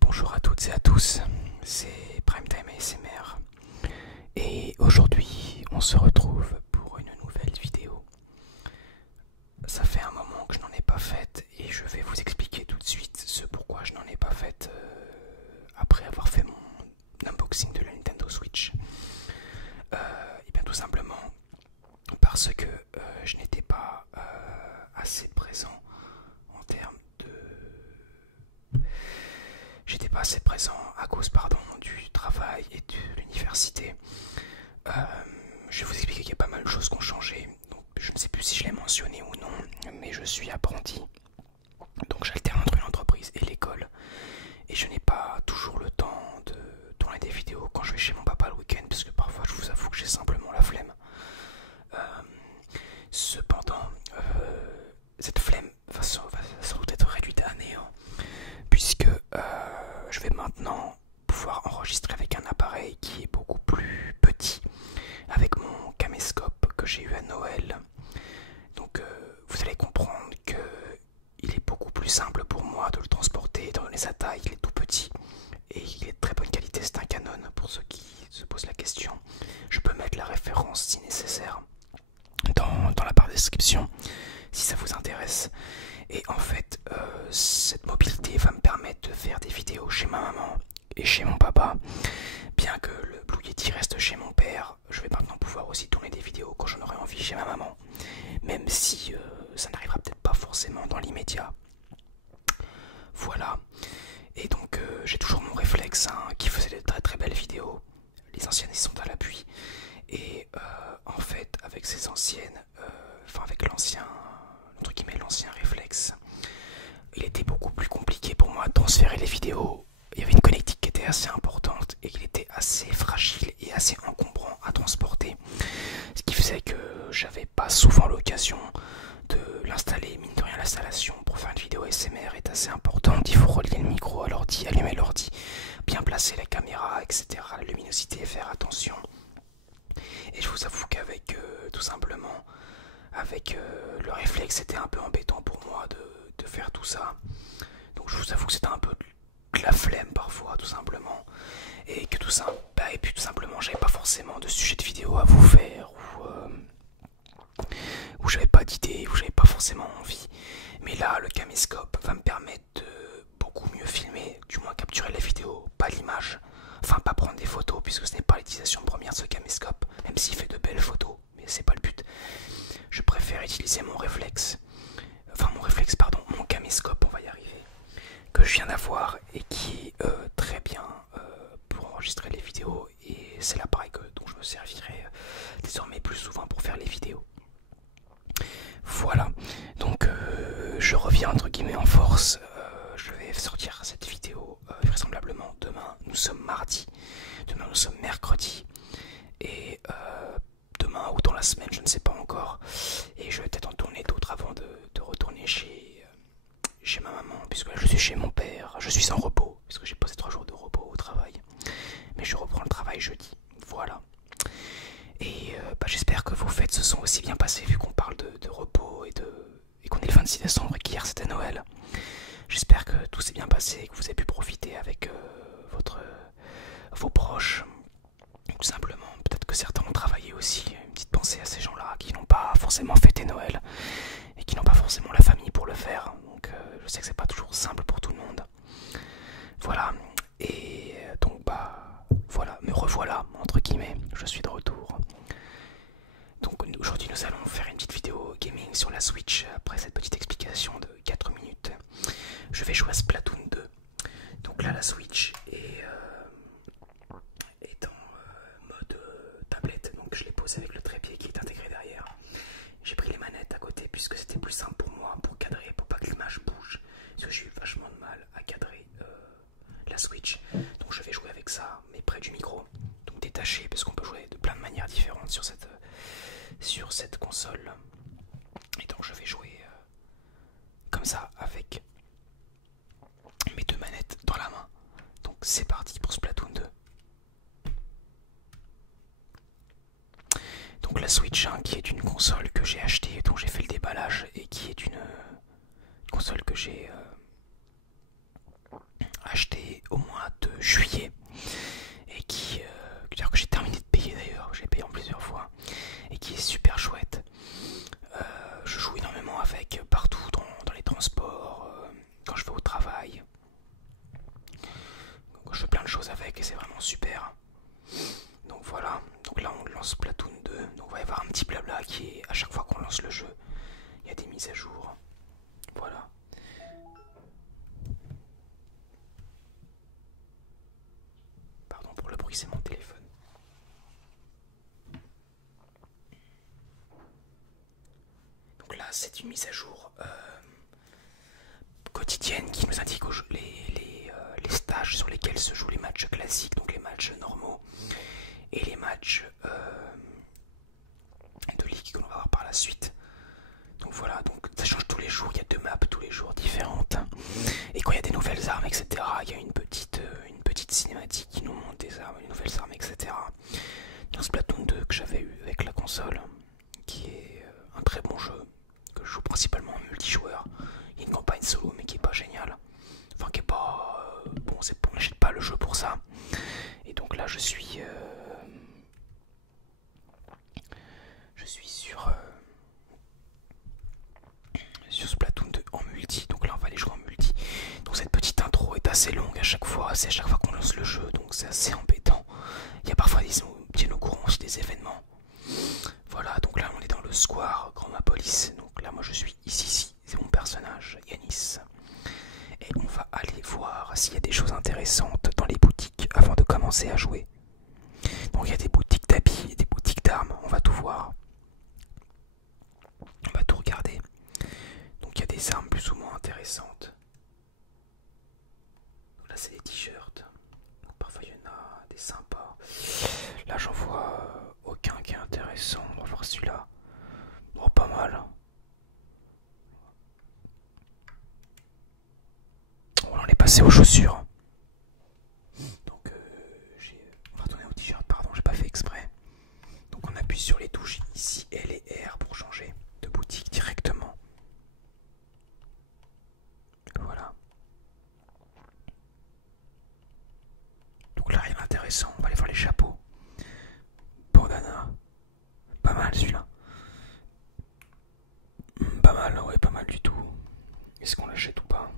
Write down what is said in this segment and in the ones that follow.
Bonjour à toutes et à tous, c'est Primetime ASMR et aujourd'hui on se retrouve pour une nouvelle vidéo. Ça fait un moment que je n'en ai pas faite et je vais vous expliquer tout de suite ce pourquoi je n'en ai pas faite après avoir fait mon unboxing de la Nintendo Switch. Et bien tout simplement parce que je n'étais pas assez présent en termes de... J'étais pas assez présent à cause du travail et de l'université. Je vais vous expliquer qu'il y a pas mal de choses qui ont changé. Donc, je ne sais plus si je l'ai mentionné ou non, mais je suis apprenti. Donc j'alterne entre une entreprise et l'école. Et je n'ai pas toujours le temps de tourner des vidéos quand je vais chez mon papa le week-end, parce que parfois je vous avoue que j'ai simplement la flemme. Cependant, cette flemme va sans doute être réduite à néant, puisque je vais maintenant pouvoir enregistrer avec un appareil qui est beaucoup plus petit, avec mon caméscope que j'ai eu à Noël. Donc vous allez comprendre que il est beaucoup plus simple pour moi de le transporter, étant donné sa taille, il est tout petit et il est de très bonne qualité, c'est un Canon pour ceux qui se posent la question. Je peux mettre la référence si nécessaire dans la barre de description si ça vous intéresse. Et en fait cette mobilité va me permettre de faire des vidéos chez ma maman et chez mon papa. Bien que le Blue Yeti reste chez mon père, je vais maintenant pouvoir aussi tourner des vidéos quand j'en aurai envie chez ma maman, même si ça n'arrivera peut-être pas forcément dans l'immédiat. Voilà. Et donc j'ai toujours mon réflexe qui faisait de très très belles vidéos. Les anciennes ils sont à l'appui. Et en fait avec ces anciennes, avec l'ancien, entre guillemets l'ancien réflexe, il était beaucoup plus compliqué pour moi de transférer les vidéos. Il y avait une connectique qui était assez importante et qu'il était assez fragile et assez encombrant à transporter. Ce qui faisait que j'avais pas souvent l'occasion de l'installer. Mine de rien, l'installation pour faire une vidéo ASMR est assez importante. Il faut relier le micro à l'ordi, allumer l'ordi, bien placer la caméra, etc. La luminosité, faire attention. Et je vous avoue qu'avec tout simplement avec le réflexe, c'était un peu embêtant pour moi de faire tout ça. Donc je vous avoue que c'était un peu de la flemme parfois, tout simplement. Et que tout ça, et puis tout simplement, j'avais pas forcément de sujet de vidéo à vous faire, où j'avais pas d'idée, où j'avais pas forcément envie. Mais là, le caméscope va me permettre de beaucoup mieux filmer, du moins capturer la vidéo, pas l'image. Enfin, pas prendre des photos, puisque ce n'est pas l'utilisation première de ce caméscope, même s'il fait de belles photos, mais c'est pas le but. Je préfère utiliser mon réflexe, mon caméscope, on va y arriver, que je viens d'avoir et qui est très bien pour enregistrer les vidéos, et c'est l'appareil dont je me servirai désormais plus souvent pour faire les vidéos. Voilà, donc je reviens entre guillemets en force. Je vais sortir cette vidéo vraisemblablement demain. Nous sommes mardi, demain nous sommes mercredi, et demain ou dans la semaine, je ne sais pas encore. Et je vais peut-être en tourner d'autres avant de retourner chez ma maman, puisque là je suis chez mon père. Je suis en repos, puisque j'ai posé 3 jours de repos au travail. Mais je reprends le travail jeudi, voilà. Et j'espère que vos fêtes se sont aussi bien passées, vu qu'on parle de repos et qu'on est le 26 décembre et qu'hier c'était Noël. J'espère que tout s'est bien passé et que vous avez pu profiter avec vos proches. Tout simplement, peut-être que certains ont travaillé aussi. Une petite pensée à ces gens-là qui n'ont pas forcément fêté Noël et qui n'ont pas forcément la famille pour le faire. Donc je sais que c'est pas toujours simple pour tout le monde. Voilà. Et donc voilà, me revoilà entre guillemets, je suis de retour. Donc aujourd'hui nous allons faire une petite vidéo gaming sur la Switch. Après cette petite explication de 4 minutes, je vais jouer à Splatoon 2. Donc là la Switch est en mode tablette, donc je l'ai posé avec le trépied qui est intégré derrière. J'ai pris les manettes à côté puisque c'était plus simple pour moi pour cadrer, pour pas que l'image bouge, parce que j'ai eu vachement de mal à cadrer la Switch. Donc je vais jouer avec ça, mais près du micro, donc détaché, parce qu'on peut jouer de plein de manières différentes sur cette console. Et donc je vais jouer comme ça avec mes 2 manettes dans la main. Donc c'est parti pour Splatoon 2. Donc la Switch Switch, hein, qui est une console que j'ai achetée, dont j'ai fait le déballage, et qui est une console que j'ai achetée au mois de juillet, et qui, d'ailleurs que j'ai terminé de payer d'ailleurs, j'ai payé en plusieurs fois, et qui est super chouette. Je joue énormément avec partout dans les transports, quand je vais au travail. Je fais plein de choses avec et c'est vraiment super. Donc voilà, donc là on lance Splatoon 2, donc il va y avoir un petit blabla qui est à chaque fois qu'on lance le jeu, il y a des mises à jour. Voilà. Pardon pour le bruit, c'est mon téléphone. Donc là c'est une mise à jour quotidienne qui nous indique les stages sur lesquels se jouent les matchs classiques, donc les matchs normaux et les matchs de ligue que l'on va voir par la suite. Donc voilà, donc ça change tous les jours, il y a 2 maps tous les jours différentes. Et quand il y a des nouvelles armes, etc., il y a une petite cinématique qui nous montre des armes, des nouvelles armes, etc. Dans Splatoon 2 que j'avais eu avec la console, qui est un très bon jeu, que je joue principalement en multijoueur. Il y a une campagne solo mais qui est pas géniale. Enfin qui est pas... bon, on n'achète pas le jeu pour ça. Et donc là je suis sur Splatoon 2 en multi, donc là on va aller jouer en multi. Donc cette petite intro est assez longue à chaque fois, c'est à chaque fois qu'on lance le jeu, donc c'est assez embêtant. Il y a parfois des tiennent au courant aussi des événements. Voilà, donc là on est dans le square Chromapolis, donc là moi je suis ici, c'est mon personnage Yanis. Et on va aller voir s'il y a des choses intéressantes dans les boutiques avant de commencer à jouer. Donc il y a des boutiques d'habits, des boutiques d'armes, on va tout voir. On va tout regarder. Donc il y a des armes plus ou moins intéressantes. Donc là c'est des t-shirts. Parfois il y en a des sympas. Là j'en vois aucun qui est intéressant. On va voir celui-là. Oh, pas mal. On en est passé aux chaussures. Donc on va retourner au t-shirt, pardon, j'ai pas fait exprès. Donc on appuie sur les touches ici L et R pour changer de boutique directement. Voilà. Donc là rien d'intéressant, on va aller voir les chapeaux. Bandana. Pas mal celui-là. Pas mal, ouais, pas mal du tout. Est-ce qu'on l'achète ou pas?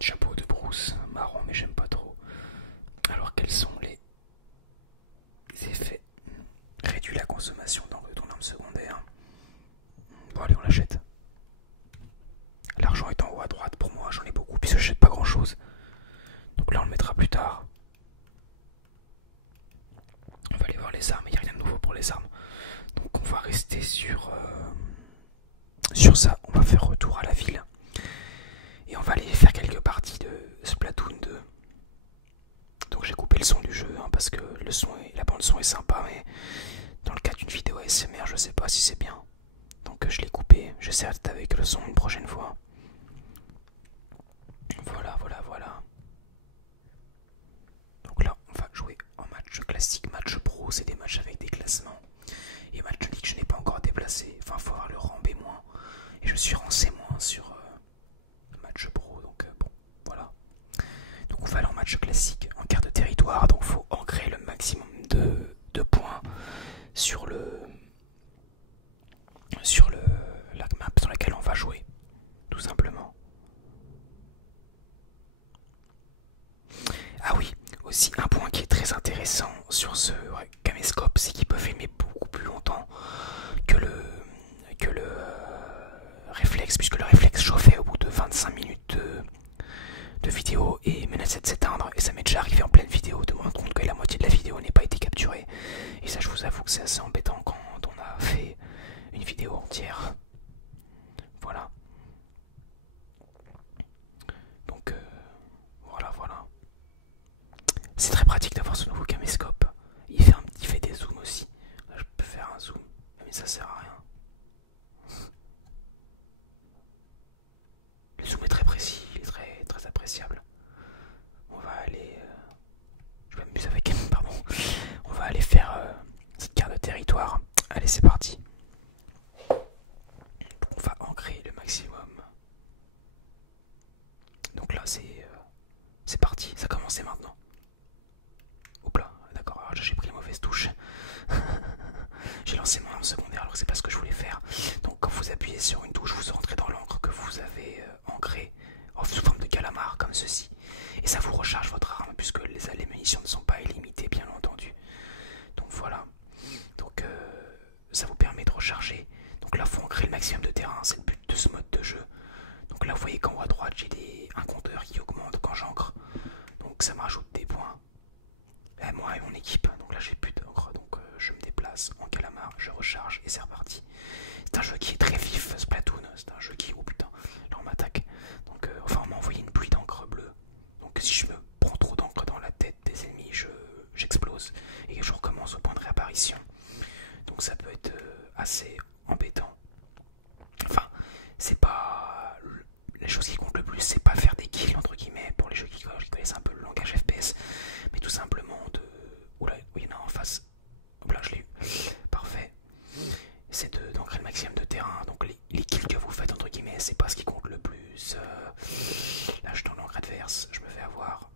Chapeau de brousse, marron, mais j'aime pas trop. Alors quels sont les effets? Réduit la consommation de ton arme secondaire. Bon allez, on l'achète. L'argent est en haut à droite pour moi, j'en ai beaucoup, puis j'achète pas grand chose. Donc là on le mettra plus tard. On va aller voir les armes, il n'y a rien de nouveau pour les armes. Donc on va rester sur ça, on va faire retour à la ville. Et on va aller faire quelques parties de Splatoon 2. Donc j'ai coupé le son du jeu, hein, parce que la bande son est sympa, mais dans le cas d'une vidéo ASMR, je sais pas si c'est bien. Donc je l'ai coupé, j'essaierai d'être avec le son une prochaine fois. Voilà, voilà, voilà. Donc là, on va jouer en match classique, match pro, c'est des matchs avec des classements. Et match ligue, je n'ai pas encore déplacé, enfin il faut avoir le rang B-. Et je suis rang C- sur le match pro, donc bon, voilà. Donc on va aller en match classique, en carte de territoire, donc il faut ancrer le maximum de points sur la map sur laquelle on va jouer, tout simplement. Ah oui, aussi un point qui est très intéressant sur ce caméscope, c'est qu'il peut filmer beaucoup plus longtemps que le réflexe, puisque le réflexe chauffait au bout de 25 minutes de vidéo et menaçait de s'éteindre. Et ça m'est déjà arrivé en pleine vidéo de me rendre compte que la moitié de la vidéo n'est pas été capturée. Et ça, je vous avoue que c'est assez embêtant quand on a fait une vidéo entière. Voilà. Donc voilà, voilà. C'est très pratique d'avoir ce nouveau caméscope. Il fait des zooms aussi. Là, je peux faire un zoom, mais ça sert à rien. Le zoom est très précis, il est très, très appréciable. On va aller... je vais m'amuser avec... pardon. On va aller faire cette carte de c'est parti. Donc on va ancrer le maximum. Donc là c'est parti, ça a commencé maintenant. Hop là, d'accord, alors j'ai pris la mauvaise touche. J'ai lancé mon arme secondaire alors que c'est pas ce que je voulais faire. Donc quand vous appuyez sur une touche, vous rentrez dans l'encre que vous avez ancrée sous forme de calamar comme ceci. Et ça vous recharge votre arme puisque les munitions ne sont pas illimitées bien entendu. Donc voilà. Donc ça vous permet de recharger. Donc là il faut ancrer le maximum de terrain, c'est le but de ce mode de jeu. Donc là vous voyez qu'en haut à droite j'ai un compteur qui augmente quand j'ancre. Donc ça me rajoute des points. Et moi et mon équipe, donc là j'ai plus d'encre, donc je me déplace en calamar, je recharge et c'est reparti. C'est un jeu qui est très vif, Splatoon, c'est un jeu qui, oh putain, là on m'attaque. Donc enfin on m'a envoyé une pluie d'encre bleue. Donc si je me prends trop d'encre dans la tête des ennemis, j'explose et je recommence au point de réapparition. Donc ça peut être assez embêtant. Enfin, c'est pas... La chose qui compte le plus, c'est pas faire des kills entre guillemets pour les jeux qui connaissent un peu le langage FPS, mais tout simplement de... Oula, oui, il y en a en face. Hop là, je l'ai eu. Parfait. C'est d'ancrer le maximum de terrain. Donc les kills que vous faites entre guillemets, c'est pas ce qui compte le plus. Là, je suis dans l'encre adverse, je me fais avoir.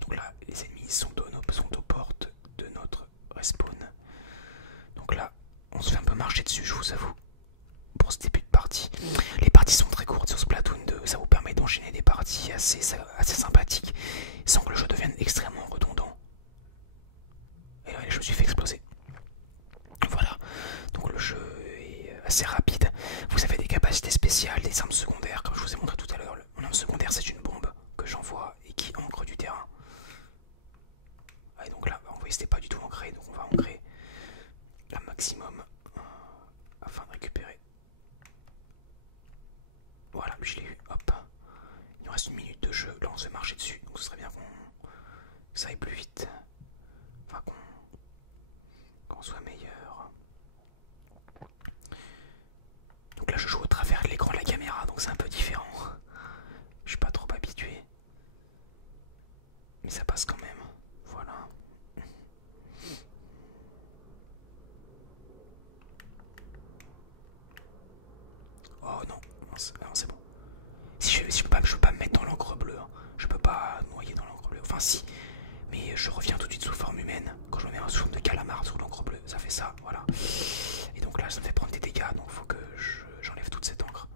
Donc là, les ennemis sont aux portes de notre respawn. Donc là, on se fait un peu marcher dessus, je vous avoue, pour ce début de partie. Les parties sont très courtes sur Splatoon 2, ça vous permet d'enchaîner des parties assez sympathiques, sans que le jeu devienne extrêmement redondant. Et là, je me suis fait exploser. Voilà, donc le jeu est assez rapide. Vous avez des capacités spéciales, des armes secondaires, comme je vous ai montré tout à l'heure. Mon arme secondaire, c'est une bombe que j'envoie et qui ancre du terrain. Et donc là, vous voyez, c'était pas du tout ancré, donc on va ancrer un maximum afin de récupérer. Voilà, je l'ai eu, hop. Il nous reste une minute de jeu, là on se fait marcher dessus, donc ce serait bien que ça aille plus vite. Enfin qu'on soit meilleur. Donc là je joue au travers de l'écran de la caméra, donc c'est un peu différent. Je suis pas trop habitué. Mais ça passe quand même, voilà. Oh non, c'est bon. Si je peux pas me mettre dans l'encre bleue, hein. Je peux pas noyer dans l'encre bleue. Enfin si, mais je reviens tout de suite sous forme humaine. Quand je me mets sous forme de calamar sous l'encre bleue, ça fait ça, voilà. Et donc là ça me fait prendre des dégâts, donc faut que j'enlève toute cette encre.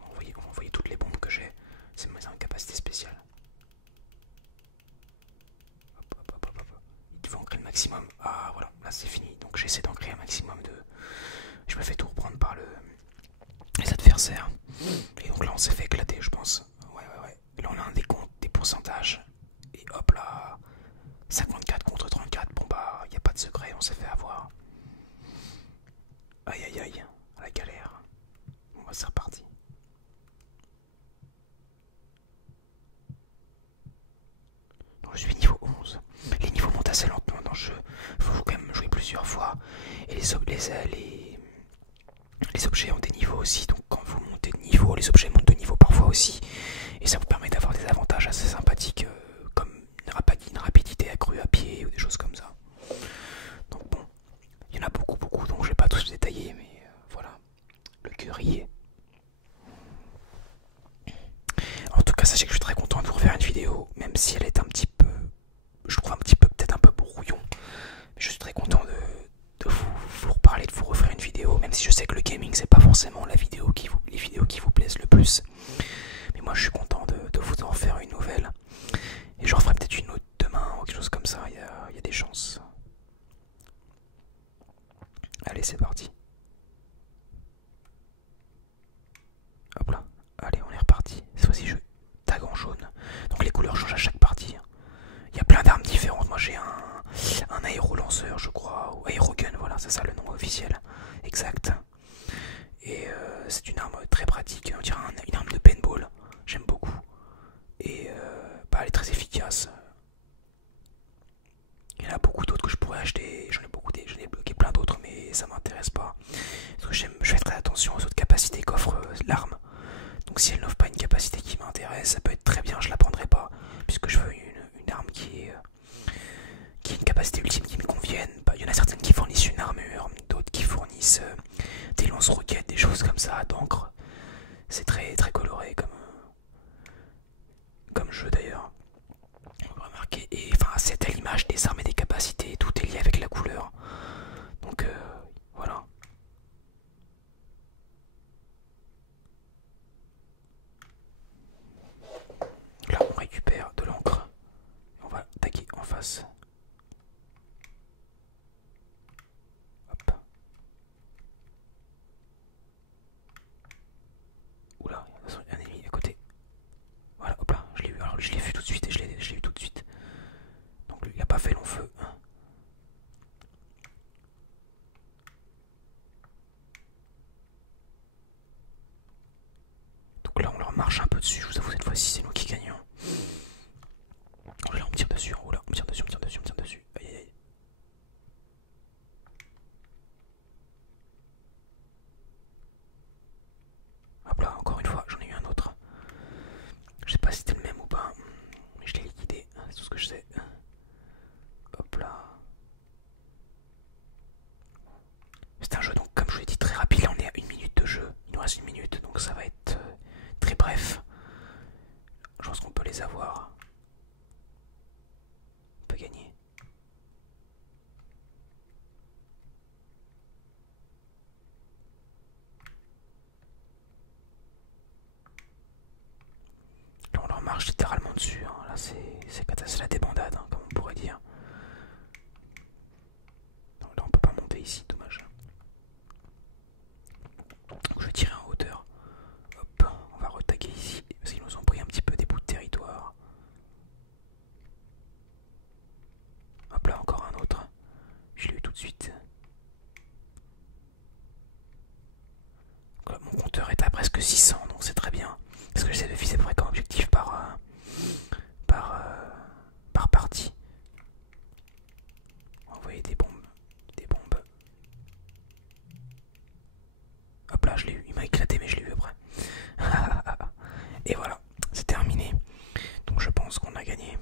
On va envoyer toutes les bombes que j'ai. C'est ma capacité spéciale. Hop. Il faut ancrer le maximum. Ah voilà, là c'est fini. Donc j'essaie d'ancrer un maximum de... Je me fais tout reprendre par les adversaires. Et donc là on s'est fait éclater, je pense. Ouais. Là on a un décompte des pourcentages. Et hop là, 54 contre 34. Bon bah, y a pas de secret, on s'est fait avoir. Aïe, la galère. Bon bah c'est reparti. Donc je suis niveau 11. Les niveaux montent assez lentement dans le jeu. Faut quand même jouer plusieurs fois. Et les objets ont des niveaux aussi, donc quand vous montez de niveau, les objets montent de niveau parfois aussi, et ça vous permet d'avoir des avantages assez sympathiques, comme une rapidité accrue à pied ou des choses comme ça. Donc bon, il y en a beaucoup, donc je vais pas tous détailler, mais voilà, le cœur y est. En tout cas, sachez que je suis très content de vous refaire une vidéo, même si elle est un petit peu, je trouve peut-être un peu brouillon, mais je suis très content de vous reparler, de vous refaire une vidéo, même si je sais que le gaming c'est pas forcément les vidéos qui vous plaisent le plus. Mais moi je suis content de vous en faire une nouvelle. Et j'en ferai peut-être une autre demain ou quelque chose comme ça, il y a des chances. Allez, c'est parti. Hop là, allez, on est reparti. Cette fois-ci je tag en jaune. Donc les couleurs changent à chaque partie. Il y a plein d'armes différentes. Moi j'ai un aérolanceur, je crois, ou aérogun, voilà, c'est ça le nom officiel. Exact. Et c'est une arme très pratique, on dirait une arme de paintball. J'aime beaucoup. Et elle est très efficace. Il y en a beaucoup d'autres que je pourrais acheter. J'en ai bloqué plein d'autres, mais ça m'intéresse pas. Parce que je fais très attention aux autres capacités qu'offre l'arme. Donc si elle n'offre pas une capacité qui m'intéresse, ça peut être très lance-roquettes, des choses comme ça, d'encre. C'est très très coloré comme jeu d'ailleurs. On peut remarquer, et enfin c'est à l'image des armes et des capacités, tout est lié avec la couleur. Donc voilà. Là on récupère de l'encre. On va attaquer en face. Hop. Oula, il y a un ennemi à côté. Voilà, hop là, je l'ai vu. Alors je l'ai vu tout de suite et je l'ai vu tout de suite. Donc lui, il a pas fait long feu. Hein. Donc là, on leur marche un peu dessus. Je vous avoue, cette fois-ci, c'est nous qui gagnons. Là, on me tire dessus. Oh là, on me tire dessus, on me tire dessus, on me tire dessus. Aïe aïe aïe. Hop là, encore une fois, j'en ai eu un autre. Je sais pas si c'était le même ou pas. Mais je l'ai liquidé. C'est tout ce que je sais. Hop là. C'est un jeu, donc, comme je vous l'ai dit, très rapide. Là, on est à 1 minute de jeu. Il nous reste 1 minute, donc ça va être très bref. Je pense qu'on peut les avoir. On peut gagner. Là, on leur marche littéralement dessus. Hein. Là, c'est la débandade, hein, comme on pourrait dire. Non, là, on peut pas monter ici, dommage. Donc, je vais tirer en hauteur. Hop, on va retaguer ici. Parce qu'ils nous ont pris un petit peu des bouts de territoire. Hop là, encore un autre. Je l'ai eu tout de suite. Donc là, mon compteur est à presque 600, donc c'est très bien. Parce que j'essaie de viser pour comme objectif par partie. Envoyer des bombes. Des bombes. Hop là, je l'ai eu. Il m'a éclaté, mais je l'ai eu après. Et voilà, c'est terminé. Donc je pense qu'on a gagné.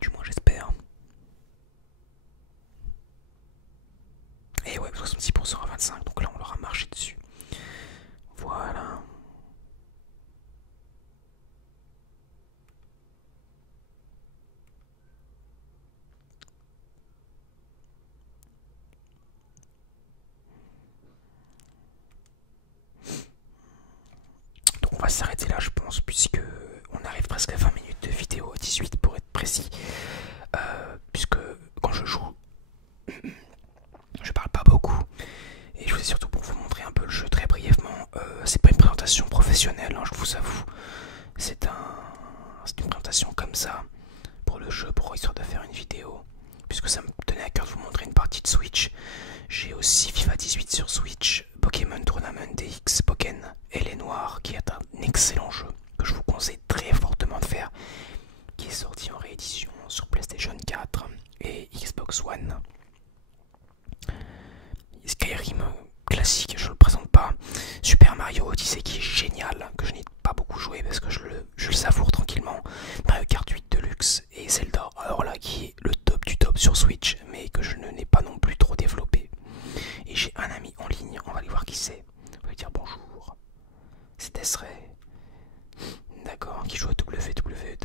Du moins, j'espère. Et ouais, 66% à 25. Donc là, on leur a marché dessus. Voilà. Donc on va s'arrêter là, je pense, puisque on arrive presque à 20 minutes de vidéo, 18 pour être précis. Puisque quand je joue, je parle pas beaucoup. Et je vous ai surtout pour vous montrer un peu le jeu très brièvement. C'est pas une présentation professionnelle, hein, je vous avoue. C'est une présentation comme ça pour le jeu, pour histoire de faire une vidéo. Puisque ça me tenait à cœur de vous montrer une partie de Switch. J'ai aussi FIFA 18 sur Switch, Pokémon Tournament DX, Pokémon et les Noirs, qui est un excellent jeu que je vous conseille très fortement de faire, qui est sorti en réédition sur PlayStation 4 et Xbox One. Skyrim classique, je le présente pas. Super Mario Odyssey qui est génial, que je n'ai pas beaucoup joué parce que je le savoure tranquillement. Mario Kart 8 Deluxe et Zelda, alors là qui est le top du top sur Switch, mais que je n'ai pas non plus trop développé. Et j'ai un ami en ligne, on va aller voir qui c'est. On va lui dire bonjour. C'est Desray. D'accord, qui joue à WWE.